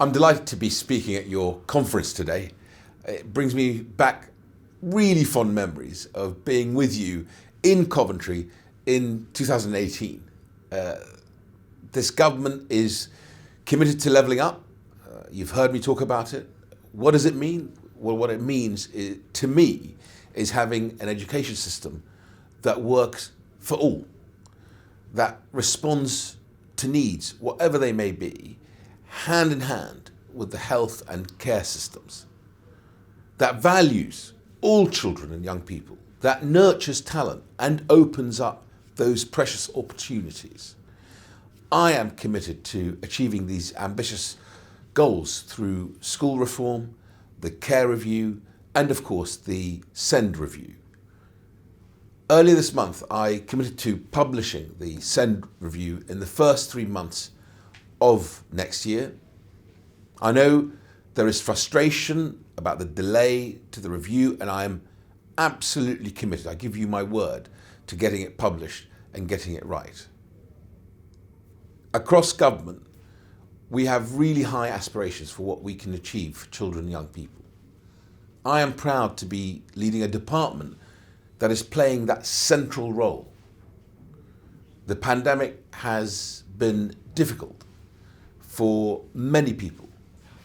I'm delighted to be speaking at your conference today. It brings me back really fond memories of being with you in Coventry in 2018. This government is committed to levelling up. You've heard me talk about it. What does it mean? Well, what it means to me is having an education system that works for all, that responds to needs, whatever they may be, hand in hand with the health and care systems, that values all children and young people, that nurtures talent and opens up those precious opportunities. I am committed to achieving these ambitious goals through school reform, the care review, and of course the SEND review. Earlier this month, I committed to publishing the SEND review in the first 3 months of next year. I know there is frustration about the delay to the review, and I am absolutely committed, I give you my word, to getting it published and getting it right. Across government, we have really high aspirations for what we can achieve for children and young people. I am proud to be leading a department that is playing that central role. The pandemic has been difficult for many people,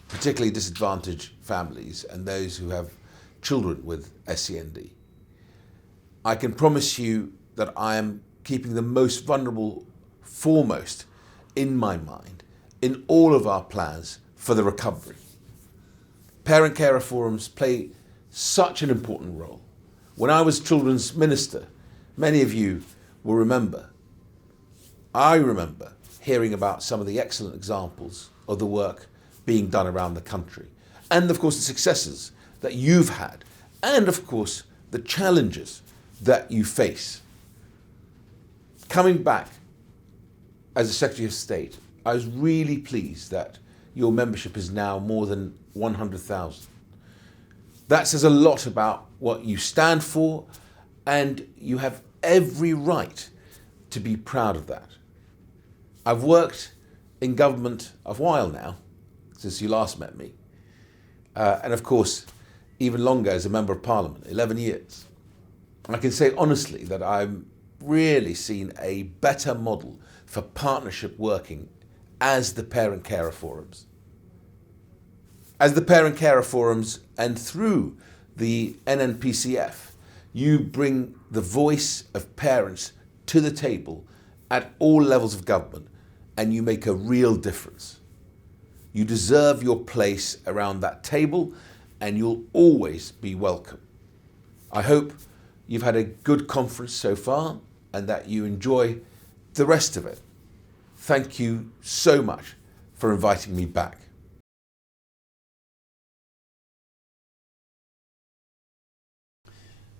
particularly disadvantaged families and those who have children with SEND. I can promise you that I am keeping the most vulnerable foremost in my mind in all of our plans for the recovery. Parent carer forums play such an important role. When I was Children's Minister, many of you will remember, I remember hearing about some of the excellent examples of the work being done around the country, and of course the successes that you've had, and of course the challenges that you face. Coming back as a Secretary of State, I was really pleased that your membership is now more than 100,000. That says a lot about what you stand for, and you have every right to be proud of that. I've worked in government a while now, since you last met me, and of course, even longer as a Member of Parliament, 11 years. I can say honestly that I've really seen a better model for partnership working as the Parent Carer Forums. As the Parent Carer Forums and through the NNPCF, you bring the voice of parents to the table at all levels of government, and you make a real difference. You deserve your place around that table, and you'll always be welcome. I hope you've had a good conference so far and that you enjoy the rest of it. Thank you so much for inviting me back.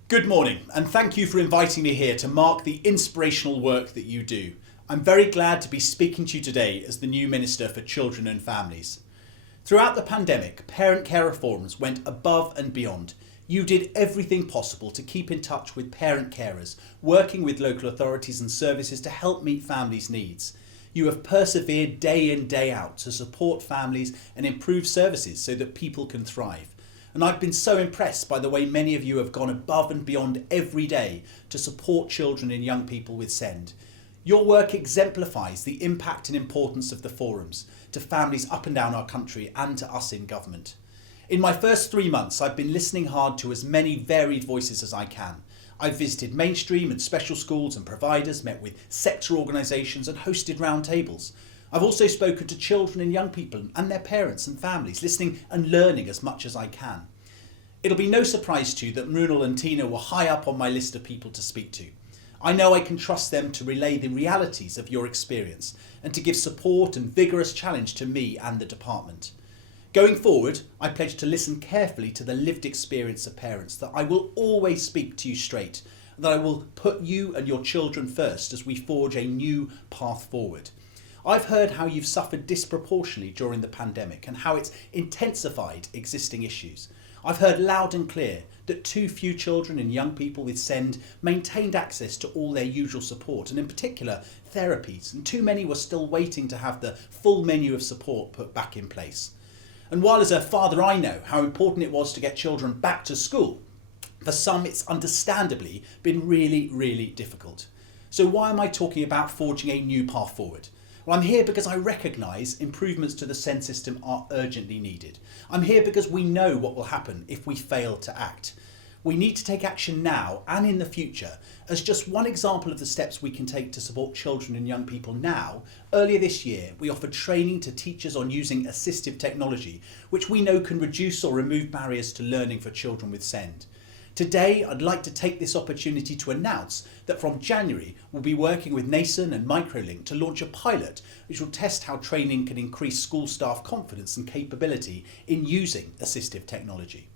Good morning, and thank you for inviting me here to mark the inspirational work that you do. I'm very glad to be speaking to you today as the new Minister for Children and Families. Throughout the pandemic, Parent Carer Forums went above and beyond. You did everything possible to keep in touch with parent carers, working with local authorities and services to help meet families' needs. You have persevered day in, day out to support families and improve services so that people can thrive. And I've been so impressed by the way many of you have gone above and beyond every day to support children and young people with SEND. Your work exemplifies the impact and importance of the forums to families up and down our country and to us in government. In my first 3 months, I've been listening hard to as many varied voices as I can. I've visited mainstream and special schools and providers, met with sector organisations and hosted roundtables. I've also spoken to children and young people and their parents and families, listening and learning as much as I can. It'll be no surprise to you that Mrunal and Tina were high up on my list of people to speak to. I know I can trust them to relay the realities of your experience and to give support and vigorous challenge to me and the department. Going forward, I pledge to listen carefully to the lived experience of parents, that I will always speak to you straight, and that I will put you and your children first as we forge a new path forward. I've heard how you've suffered disproportionately during the pandemic and how it's intensified existing issues. I've heard loud and clear that too few children and young people with SEND maintained access to all their usual support, and in particular therapies, and too many were still waiting to have the full menu of support put back in place. And while as a father I know how important it was to get children back to school, for some it's understandably been really, really difficult. So why am I talking about forging a new path forward? Well, I'm here because I recognise improvements to the SEND system are urgently needed. I'm here because we know what will happen if we fail to act. We need to take action now and in the future. As just one example of the steps we can take to support children and young people now, earlier this year we offered training to teachers on using assistive technology, which we know can reduce or remove barriers to learning for children with SEND. Today, I'd like to take this opportunity to announce that from January, we'll be working with NASON and Microlink to launch a pilot which will test how training can increase school staff confidence and capability in using assistive technology.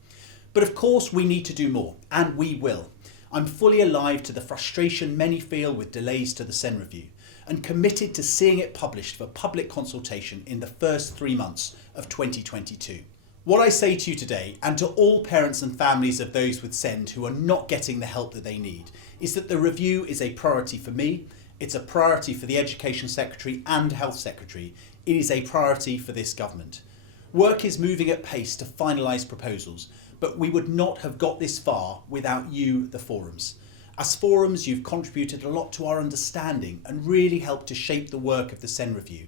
But of course, we need to do more, and we will. I'm fully alive to the frustration many feel with delays to the SEND review, and committed to seeing it published for public consultation in the first 3 months of 2022. What I say to you today, and to all parents and families of those with SEND who are not getting the help that they need, is that the review is a priority for me, it's a priority for the Education Secretary and Health Secretary, it is a priority for this government. Work is moving at pace to finalise proposals, but we would not have got this far without you, the forums. As forums, you've contributed a lot to our understanding and really helped to shape the work of the SEND review.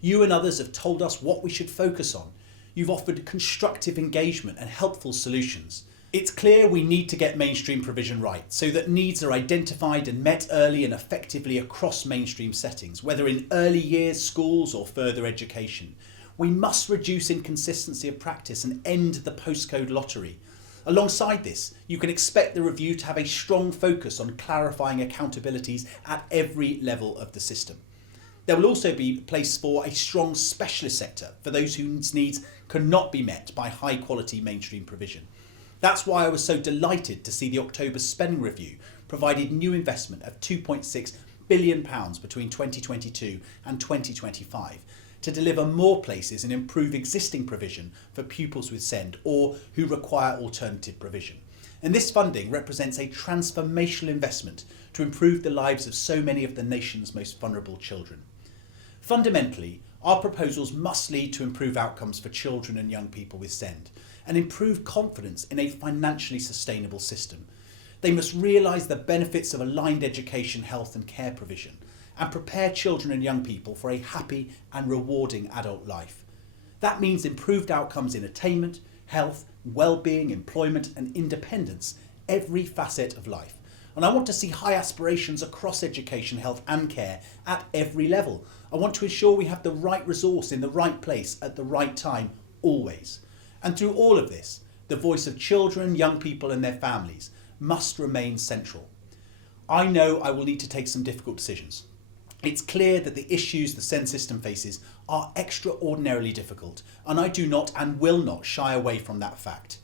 You and others have told us what we should focus on. You've offered constructive engagement and helpful solutions. It's clear we need to get mainstream provision right so that needs are identified and met early and effectively across mainstream settings, whether in early years, schools or further education. We must reduce inconsistency of practice and end the postcode lottery. Alongside this, you can expect the review to have a strong focus on clarifying accountabilities at every level of the system. There will also be place for a strong specialist sector for those whose needs cannot be met by high quality mainstream provision. That's why I was so delighted to see the October spending review provided new investment of £2.6 billion between 2022 and 2025 to deliver more places and improve existing provision for pupils with SEND or who require alternative provision. And this funding represents a transformational investment to improve the lives of so many of the nation's most vulnerable children. Fundamentally, our proposals must lead to improved outcomes for children and young people with SEND and improve confidence in a financially sustainable system. They must realise the benefits of aligned education, health and care provision and prepare children and young people for a happy and rewarding adult life. That means improved outcomes in attainment, health, well-being, employment and independence, every facet of life. And I want to see high aspirations across education, health and care at every level. I want to ensure we have the right resource in the right place at the right time, always. And through all of this, the voice of children, young people and their families must remain central. I know I will need to take some difficult decisions. It's clear that the issues the SEND system faces are extraordinarily difficult, and I do not and will not shy away from that fact.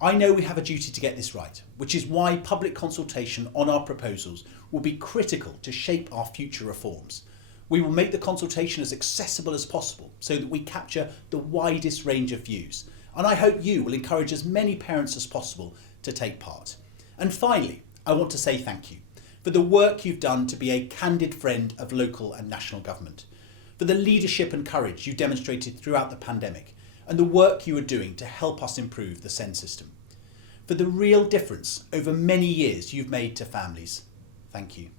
I know we have a duty to get this right, which is why public consultation on our proposals will be critical to shape our future reforms. We will make the consultation as accessible as possible so that we capture the widest range of views, and I hope you will encourage as many parents as possible to take part. And finally, I want to say thank you for the work you've done to be a candid friend of local and national government, for the leadership and courage you demonstrated throughout the pandemic, and the work you are doing to help us improve the SEND system, for the real difference over many years you've made to families. Thank you.